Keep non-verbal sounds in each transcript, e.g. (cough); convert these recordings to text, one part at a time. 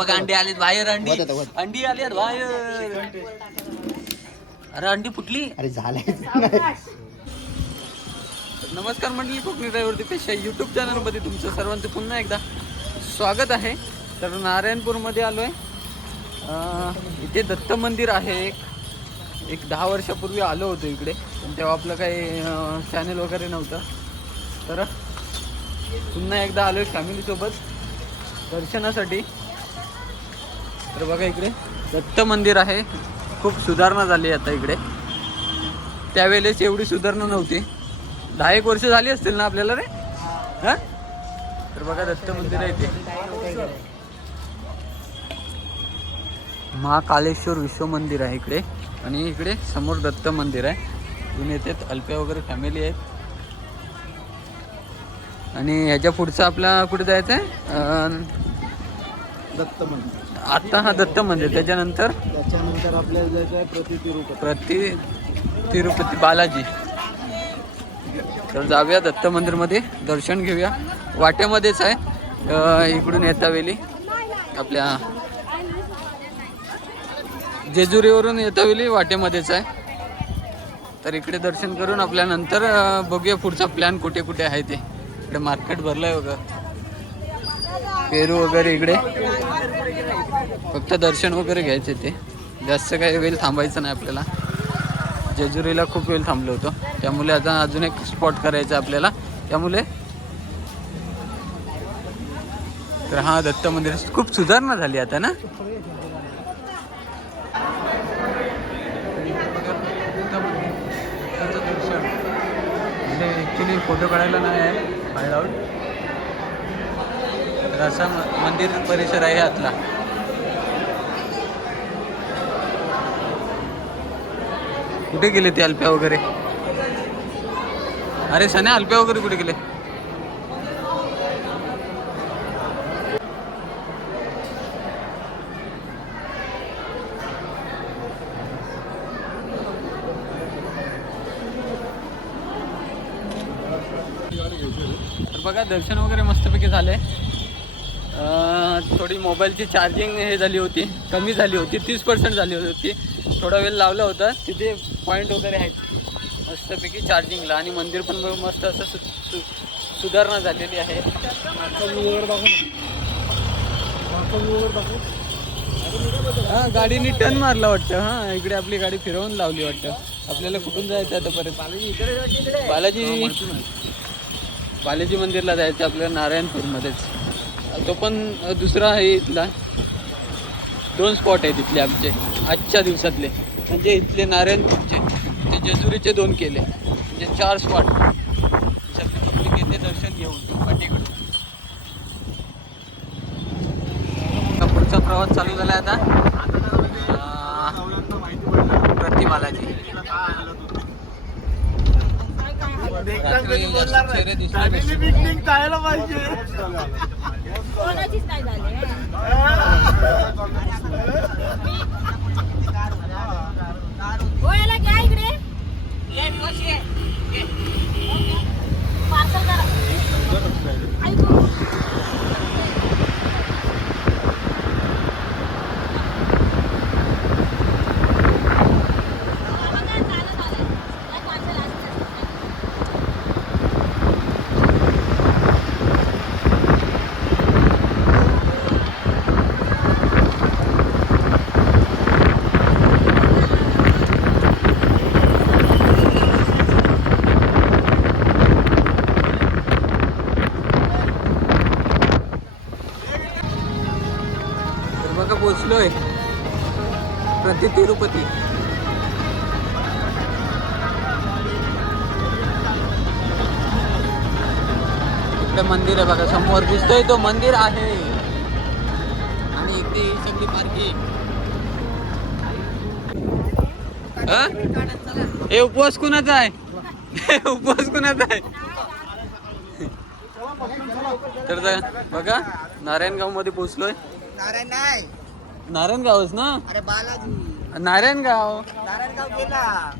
बघा अंडी आलीत बाहेर अंडी. अंडी आलीत बाहेर. अरे अंडी फुटली? अरे झालंय. नमस्कार मंडळी कोकणी ड्रायव्हर पेशा यूट्यूब चॅनलमध्ये तुमचं सर्वांचं पुन्हा एकदा स्वागत आहे. तर नारायणपूरमध्ये आलो आहे इथे दत्त मंदिर आहे एक. एक दहा वर्षापूर्वी आलो होतो इकडे पण तेव्हा आपलं काही चॅनल वगैरे नव्हतं. तर पुन्हा एकदा आलो आहे फॅमिलीसोबत दर्शनासाठी. तर बघा इकडे दत्त मंदिर आहे. खूप सुधारणा झाली आता इकडे. त्यावेळेस एवढी सुधारणा नव्हती. दहा एक वर्ष झाली असतील ना आपल्याला रे? हा? तर बघा दत्त मंदिर आहे ते. महाकालेश्वर विश्व मंदिर आहे इकडे. आणि इकडे समोर दत्त मंदिर आहे. इथून येतात अल्प्या वगैरे फॅमिली आहेत. आणि ह्याच्या पुढचं आपला कुठे जायचं आहे दत्त मंदिर. आता हा दत्त मंदिर त्याच्यानंतर त्याच्यानंतर आपल्याला आहे प्रति तिरुपती? प्रति तिरुपती बालाजी. तर जाऊया दत्त मंदिरमध्ये दर्शन घेऊया. वाटेमध्येच आहे इकडून येता वेळी आपल्या जेजुरीवरून येता वेळी वाटेमध्येच आहे. तर इकडे दर्शन करून आपल्या नंतर अं, बघूया पुढचा प्लॅन कुठे कुठे आहे ते. इकडे मार्केट भरलंय बघा. पेरू वगैरे इकडे. फक्त दर्शन वगैरे घ्यायचे ते. जास्त काही वेळ थांबायचं नाही आपल्याला. जेजुरीला खूप वेळ थांबलो होतो. त्यामुळे आता अजून एक स्पॉट करायचा आहे आपल्याला. त्यामुळे तर हा दत्त मंदिर खूप सुधारणा झाली आता ना? ॲक्च्युली फोटो म्हणजे काढायला नाही आहे बाहेर आऊट असा मंदिर परिसर आहे आतला. कुठे गेले ते अल्प्या वगैरे? अरे सण्या अल्प्या वगैरे कुठे गेले? बघा दर्शन वगैरे मस्तपैकी झाले थोडी मोबाईलची चार्जिंग हे झाली होती कमी झाली होती तीस पर्सेंट झाली होती. थोडा वेळ लावला होता तिथे पॉईंट वगैरे आहेत. मस्तपैकी चार्जिंगला आणि मंदिर पण मस्त असं सु सु सुधारणा झालेली आहे. हां गाडीने टर्न मारला वाटतं. हां इकडे आपली गाडी फिरवून लावली वाटतं. आपल्याला कुठून जायचं आता परत? बालाजी बालाजी मंदिरला जायचं आपल्याला नारायणपूरमध्येच. तो पण दुसरा आहे इथला. दोन स्पॉट आहेत इथले आमचे आजच्या दिवसातले. म्हणजे इथले नारायणपूरचे. ते जेजुरीचे दोन केले. म्हणजे चार स्पॉट घेते दर्शन घेऊन पाठीकडून आता पुढचा प्रवास चालू झाला आता. प्रतिमालाची. चेहरे दिसले. कोणाचीच नाही झाली हं. हो, याला घ्या इकडे पार्सल करा ऐकू. ते तिरुपती. इकडे मंदिर आहे बघा समोर दिसतोय तो मंदिर आहे. आणि इकडे सगळी पार्किंग. हे उपवास कुणाचा आहे? उपवास कुणाचा आहे? तर बघा नारायणगावमध्ये पोहोचलोय. नारायण नाही. नारायणगावच ना? अरे बालाजी. नारायणगाव? नारायणगाव गेला.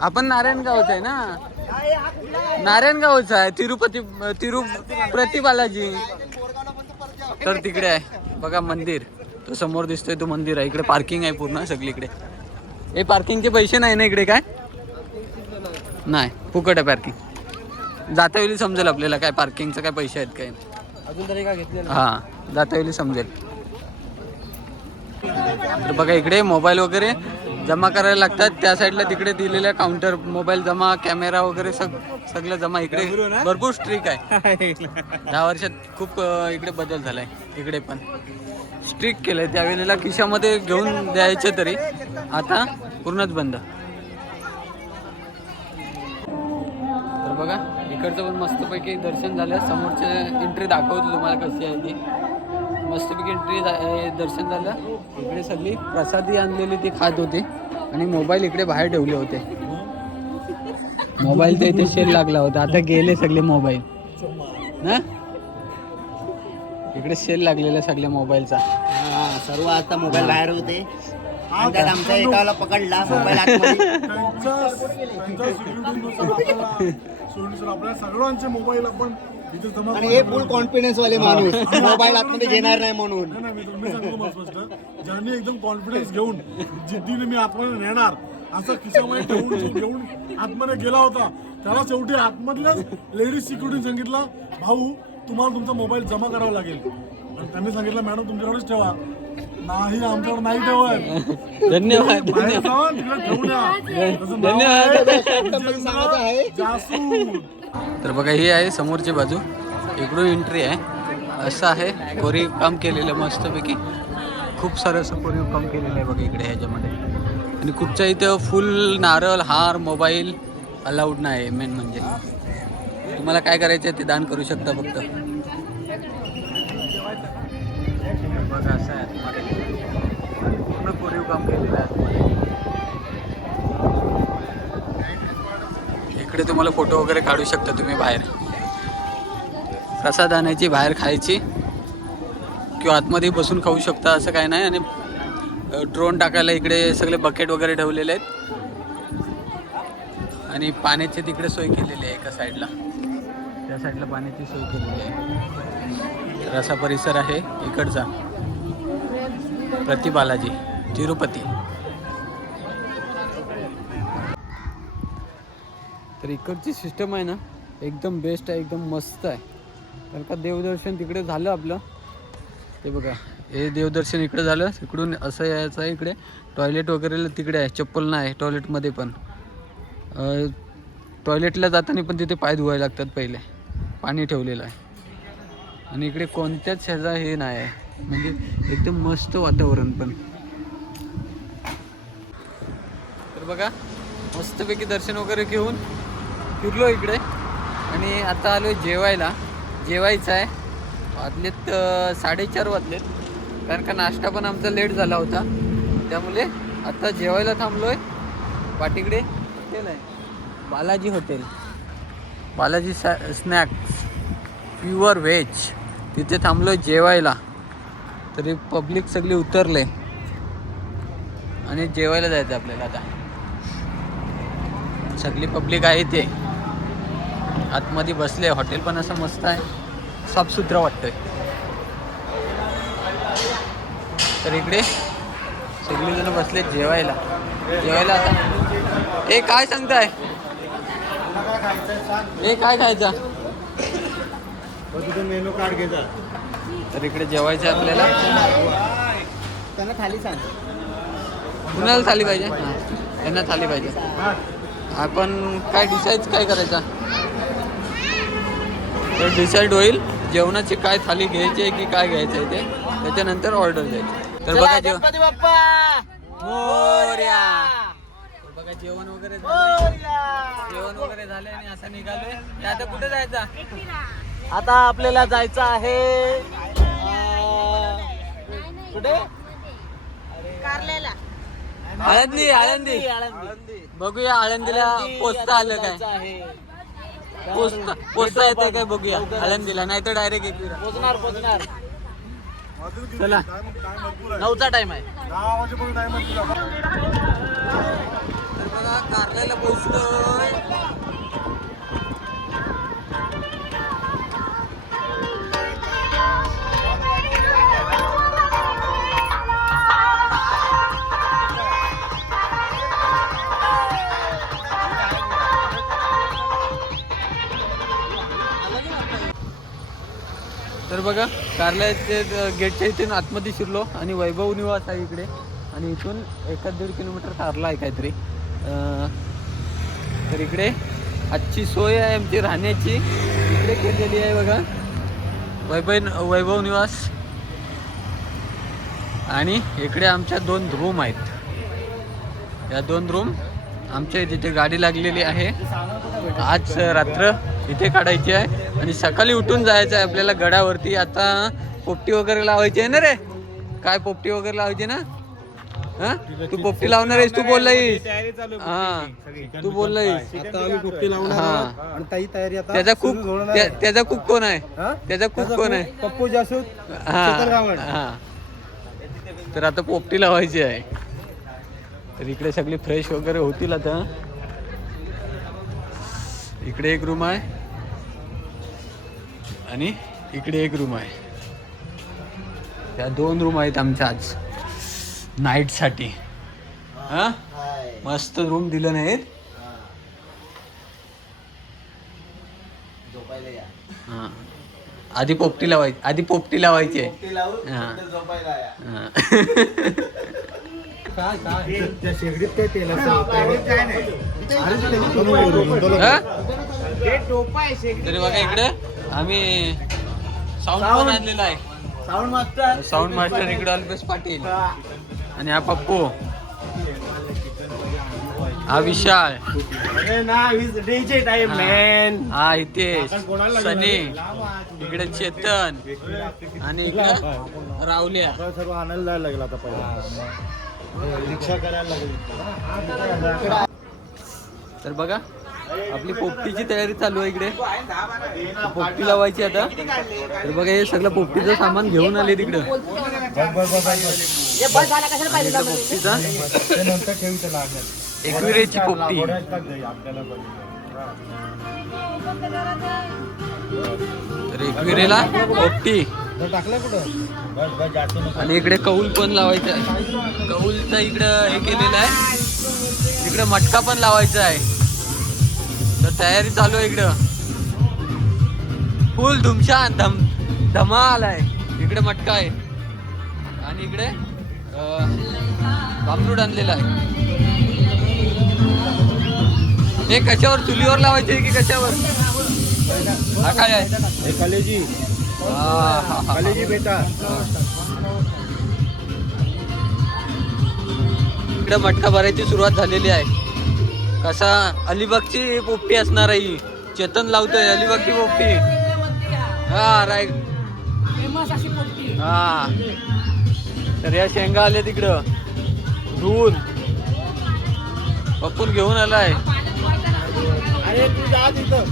आपण नारायणगावच आहे ना? नारायणगावच आहे. तिरुपती तिरु प्रति बालाजी. तर तिकडे आहे. बघा मंदिर. तो समोर दिसतोय तो मंदिर आहे. इकडे पार्किंग आहे पूर्ण सगळीकडे. हे पार्किंगचे पैसे नाही ना इकडे काय? नाही. फुकट आहे पार्किंग जाता वेळी समजेल आपल्याला काय पार्किंगचं काय पैसे आहेत काय? अजून तरी का घेतले हां. जाता वेळी समजेल. तर बघा इकडे मोबाईल वगैरे जमा करायला लागतात. त्या साईडला तिकडे दिलेल्या काउंटर मोबाईल जमा कॅमेरा वगैरे सग सगळं जमा. इकडे भरपूर स्ट्रिक (laughs) आहे. दहा वर्षात खूप इकडे बदल झालाय. इकडे पण. स्ट्रिक केलंय. त्यावेळेला खिशामध्ये घेऊन द्यायचे तरी. आता पूर्णच बंद. तर बघा इकडचं पण मस्तपैकी दर्शन झालं. समोरचे एंट्री दाखवतो तुम्हाला कशी आहे ती. मस्तपैकी एंट्री दर्शन झालं. इकडे सगळी प्रसादी आणलेली ती खात होती. आणि मोबाईल इकडे बाहेर ठेवले होते. मोबाईल तर इथे शेल लागला होता. आता गेले सगळे मोबाईल ना? इकडे सेल लागलेला सगळ्या मोबाईलचा हा सर्व आता मोबाईल बाहेर होते. त्यात आमच्या एकाला पकडला मोबाईल सर्वांचे मोबाईल आपण आणि हे फुल कॉन्फिडन्स वाले माणूस. मोबाईल आतमध्ये घेणार नाही म्हणून. नाही, नाही, मी मी सांगतो मला स्पष्ट. ज्यांनी एकदम कॉन्फिडन्स घेऊन जिद्दीने मी आतमध्ये नेणार असं खिशामध्ये ठेवून घेऊन आतमध्ये गेला होता. त्याला शेवटी आतमधल्याच लेडीज सिक्युरिटी सांगितलं भाऊ तुम्हाला तुमचा मोबाईल जमा करावा लागेल. त्यांनी सांगितलं मॅडम तुमच्याकडेच ठेवा. नाही आमच्याकडे नाही ठेवत. धन्यवाद. धन्यवाद. आहे. जासूद. तर बघा ही आहे समोरची बाजू. इकडून एंट्री आहे. असं आहे कोरीव काम केलेलं आहे मस्तपैकी. खूप सारं असं कोरीव काम केलेलं आहे बघा इकडे ह्याच्यामध्ये. आणि कुठच्या इथं फुल नारळ हार मोबाईल अलाउड नाही मेन म्हणजे. तुम्हाला काय करायचं आहे ते दान करू शकता फक्त. बघा असं आहे. पूर्ण कोरीव काम केलेलं आहे. इकडे तुम्हाला फोटो वगैरे काढू शकता तुम्ही बाहेर. प्रसाद आणायची बाहेर खायची किंवा आतमध्ये बसून खाऊ शकता असं काय नाही. आणि ड्रोन टाकायला इकडे सगळे बकेट वगैरे ठेवलेले आहेत. आणि पाण्याची तिकडे सोय केलेली आहे एका साईडला त्या साईडला पाण्याची सोय केलेली आहे. तर असा परिसर आहे. इकडचा. प्रतिबालाजी तिरुपती. तर इकडची सिस्टम आहे ना एकदम बेस्ट आहे एकदम मस्त आहे. कारण का देवदर्शन तिकडे झालं आपलं. ते बघा हे देवदर्शन इकडे झालं इकडून असं यायचं आहे इकडे. टॉयलेट वगैरे तिकडे आहे चप्पल नाही टॉयलेटमध्ये पण. टॉयलेटला जाताना पण तिथे पाय धुवायला लागतात पहिले. पाणी ठेवलेलं आहे. आणि इकडे कोणत्याच शेजा हे नाही आहे. म्हणजे एकदम मस्त वातावरण पण. तर बघा मस्तपैकी दर्शन वगैरे घेऊन फिरलो इकडे. आणि आता आलो जेवायला. जेवायचं आहे. वाजलेत साडेचार वाजलेत. कारण का नाश्ता पण आमचा लेट झाला होता. त्यामुळे आता जेवायला थांबलो आहे पाठीकडे हॉटेल आहे. बालाजी हॉटेल. बालाजी सा स्नॅक्स. Pure veg. तिथे थांबलो जेवायला. तरी पब्लिक सगळी उतरले. आणि जेवायला जायचं आपल्याला आता. सगळी पब्लिक आहे ते आतमध्ये बसले हॉटेल पण असं मस्त आहे. साफसुथरं वाटतंय. तर इकडे सगळीजण बसले जेवायला. जेवायला आता. हे काय सांगताय? हे काय खायचं? मेनू कार्ड घेता तर इकडे जेवायचं आपल्याला. त्यांना थाली सांग. कुणाला थाली पाहिजे? त्यांना थाली पाहिजे. आपण काय डिसाईड काय करायचा? तर डिसाईड होईल जेवणाची काय थाली घ्यायची आहे की काय घ्यायचं आहे ते. त्याच्यानंतर ऑर्डर द्यायची. तर बघा जेवण मोरया! तर बघा जेवण वगैरे जेवण वगैरे झाले आणि असं निघालोय. हे आता कुठे जायचा? आता आपल्याला जायचं आहे कुठे? आळंदी आळंदी आळंदी बघूया आळंदीला पोचता आलं काय. पोचता पोचता येते काय बघूया. आळंदीला नाही तर डायरेक्ट पोचणार पोचणार चला. नऊचा टाइम आहे. तर बघा कारल्याला तर बघा कारल्याचे गेटच्या इथून आतमध्ये शिरलो आणि वैभव निवास आहे इकडे. आणि इथून एका दीड किलोमीटर कारला आहे काहीतरी. तर इकडे आजची सोय आहे आमची राहण्याची. इकडे केलेली आहे बघा. वैभव वैभव निवास. आणि इकडे आमच्या दोन रूम आहेत. या दोन रूम आमच्या तिथे गाडी लागलेली आहे आज रात्र इथे काढायची आहे. आणि सकाळी उठून जायचं आहे आपल्याला गडावरती. आता पोपटी वगैरे लावायची आहे ना रे? काय पोपटी वगैरे लावायची ना? हा? तू पोपटी लावणार आहेस तू बोललायस हा. तू बोललायस आणि ताई तयारी आता त्याचा आहे. त्याचा कुक कोण आहे? त्याचा कुक त्याचा कोण आहे? पप्पू जासूद हा. हा. तर आता पोपटी लावायची आहे. तर इकडे सगळे फ्रेश वगैरे होतील आता. इकडे एक रूम आहे. आणि इकडे एक रूम आहे. त्या दोन रूम आहेत आमच्या आज. नाईटसाठी हा? मस्त रूम दिलं नाहीत? झोपायला या हा. आधी पोपटी लावायची आधी पोपटी लावायची आहे. पोपटी लावून हा. नंतर झोपायला या. हा. काय काय? त्या शेगडीत काय तेलाचं काय नाही हा? तरी बघा इकडे. आम्ही साऊंड पण आणलेला आहे. साऊंड मास्टर साऊंड मास्टर इकडे अल्पेश पाटील. आणि हा पप्पू. हा विशाल. टाइम हा. हा हितेश सनी. इकडे चेतन. आणि इकडे रावल्या सर्व जायला लागला आता पहिला. रिक्षा करायला लागली तर बघा. आपली पोपटीची तयारी चालू आहे इकडे. पोपटी लावायची आता. तर बघा हे सगळं पोपटीचं सामान घेऊन आले तिकडं. पोपटीचा? एकविरेची पोपटी. तर एकविरेला पोपटी. आणि इकडे कौल पण लावायचा आहे. कौलचा इकडं हे केलेलं आहे. इकडे मटका पण लावायचा आहे. तर तयारी चालू आहे इकडं. फुल धुमशान धम धमाल आहे. इकडे मटका आहे. आणि इकडे बांबरूड आणलेला आहे. हे कशावर? चुलीवर लावायचे की कशावर? हा काय आहे? कलेजी. कलेजी बेटा. इकडे मटका भरायची सुरुवात झालेली आहे. कसा अलिबागची पोपटी असणार आहे ही. चेतन लावतोय अलिबागची पोपटी. हा राईट. हा. तर या शेंगा आल्या तिकडं. धुवून. पप्पून घेऊन आलाय. अरे तू जा तिथं?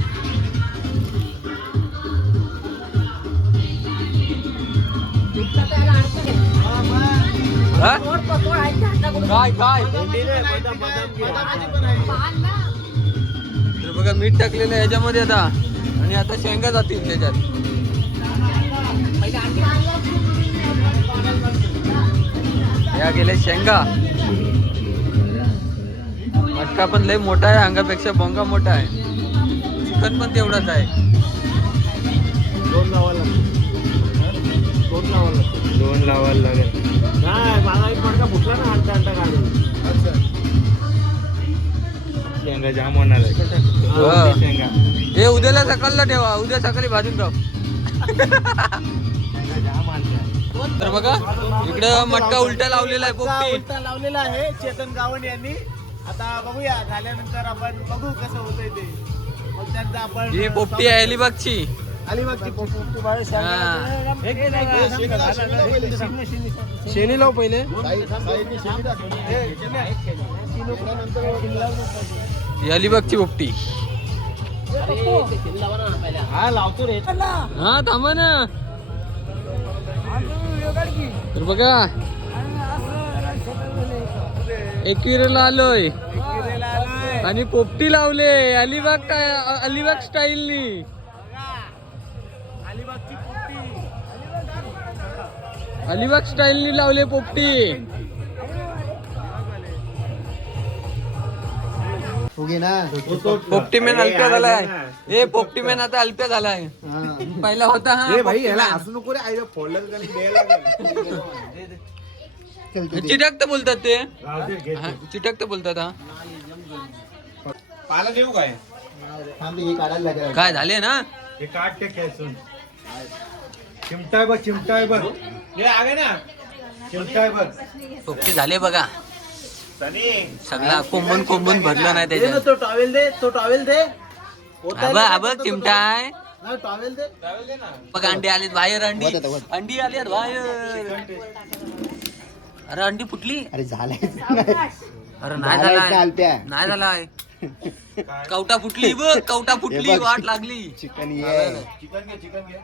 काय काय? तर बघा मीठ टाकलेलं आहे याच्यामध्ये आता. आणि आता शेंगा जातील त्याच्यात. या गेल्या शेंगा. मटका पण लय मोठा आहे अंगापेक्षा बोंगा मोठा आहे. चिकन पण तेवढाच आहे. दोन लावायला दोन लावायला दोन लावायला लागेल. नाही मला एक मडका फुटला ना हंटा हंटा काढून शेंगा जाम होणार आहे हा. शेंगा. हे उद्याला सकाळला ठेवा उद्या सकाळी भाजून खाऊ. जाम आणणार तर बघा इकडं मटका उलटा लावलेला आहे पोपटी उलटा लावलेला आहे चेतन गावण यांनी. आता बघूया झाल्यानंतर आपण बघू कसं होतंय ते. मग त्यांचं आपण ही पोपटी आहे अलिबागची. हा. शेणी लाव पहिले ही अलिबागची पोपटी हा लावतो रे हा थांबा ना तर बघा एकविरेला आलोय आणि पोपटी लावले अलिबाग काय अलिबाग स्टाईलनी अलिबाग स्टाईलनी लावले पोपटी. तू घे ना पोपटीमॅन अल्प्या झालाय. ए पोपटीमॅन आता अल्प्या झालाय. पहिला होता हा. चिटक तर बोलतात ते. हा, चिटक तर बोलतात हा. पाला देऊ काय? हे झाले ना? हे काट ते खेचून. चिमटाय बघ चिमटाय बघ. पोपटी झाले बघा. सनी. सगळा कोंबून कोंबून भरलं नाही त्याच्यात. तो टॉवेल दे तो टॉवेल दे. आबा आबा चिमटाय. टॉवेल दे. बघ अंडी आलीत बाहेर अंडी. अंडी आली बाहेर. अरे अंडी फुटली. अरे झालाय. अरे नाही अल्प्या? नाही झालाय. कवटा फुटली बघ कवटा फुटली. वाट लागली. चिकन ये. चिकन घे चिकन घे.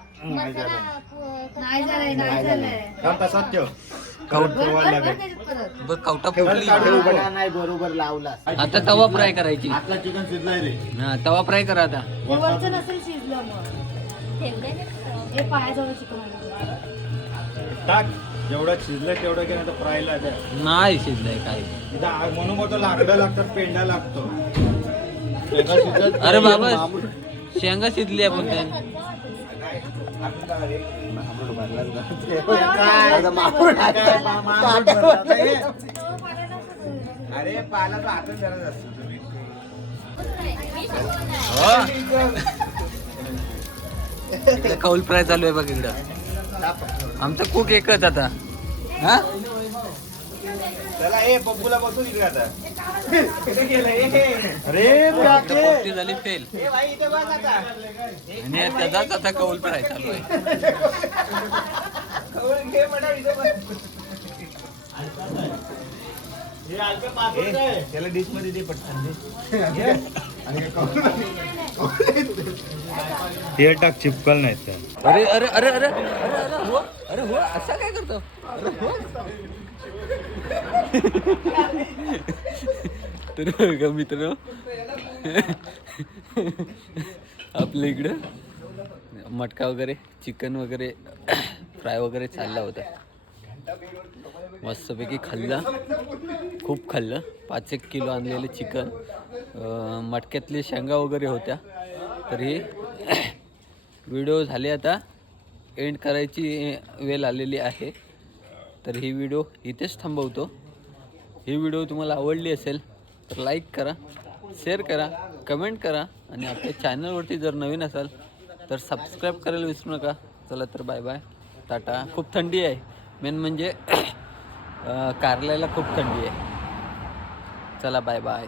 नाही नाही तसाच ठेव. बघ कवटा फुटली. नाही बरोबर लावला. आता तवा फ्राय करायची. आपला चिकन शिजलाय रे. हा तवा फ्राय करा आता. वरचं नसेल शिजलं मग. हे पायाजवळ चिकन टाक. जेवढं शिजलं तेवढं घे नाही तर फ्रायला द्या. नाही शिजलंय इथं आ- म्हणून बोलतो लाकडं लागतात पेंडा लागतो. शेंगा शिजत अरे बाबा शेंगा शिजली आपण त्या अरे पाला तो हातात धरत असतो तुम्ही. इकडे कौल फ्राय चालू आहे बघ इकडं. आमचा कुक एकच आता. हा? चला ए बब्बूला बसू इकडे आता. अरे पोपटी झाली फेल ए भाई इथे बस आता. आणि त्याचाच आता कौल फ्राय चालू आहे. हे. त्याला डिशमध्ये दे पटकन ते (laughs) टाक चिपकल नाही तर अरे अरे अरे अरे अरे अरे हो असा काय करतो? हो. तर का मित्र आपल्या इकडं मटका वगैरे चिकन वगैरे फ्राय वगैरे चालला होता. मस्तपैकी खाल्ला. खूप खाल्लं. पाच एक किलो आणलेले चिकन. मटक्यातले शेंगा वगैरे होत्या. तरी व्हिडिओ झाले आता. एंड करायची वेळ आलेली आहे. तर ही व्हिडिओ इथेच थांबवतो. ही व्हिडिओ तुम्हाला आवडली असेल तर लाईक करा शेअर करा कमेंट करा आणि आपल्या चॅनलवरती जर नवीन असाल तर सबस्क्राईब करायला विसरू नका. चला तर बाय बाय टाटा. खूप थंडी आहे. मेन म्हणजे कारल्याला खूप थंडी आहे. चला बाय बाय